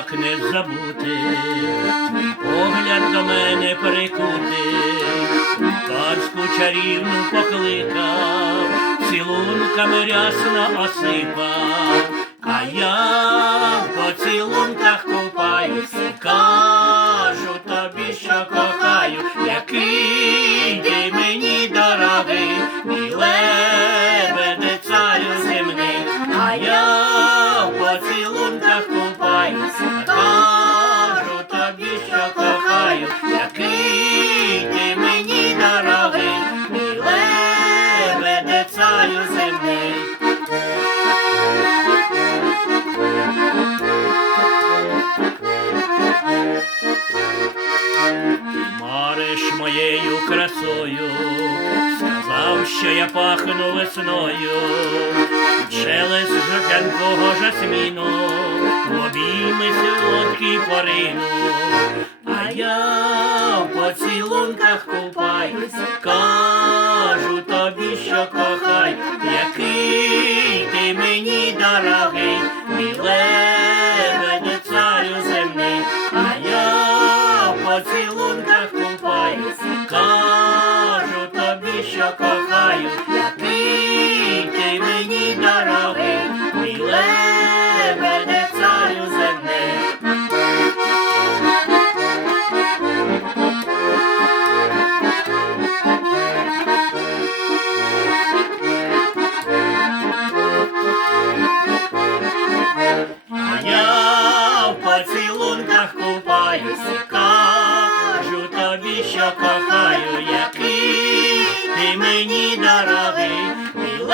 ніяк не забути, погляд до мене прикути, казку чарівну покликав, цілунками рясно осипав, а я в поцілунках купаюсь кажу тобі, що кохаю, який ти мені дорогий, мій лебеде царю земний, а я моєю красою, сказав, що я пахну весною, Шелест жовтянкого жасміну, в обійми солодкий порину, а я в поцілунках купаюсь, кажу тобі, що кохай, який ти мені дорогий, в поцілунках що кохаю, який ти мені дорогий, мій лебеде царю земний. А в поцілунках купаюсь, кажу тобі, що кохаю, який ти мені дорогий, мій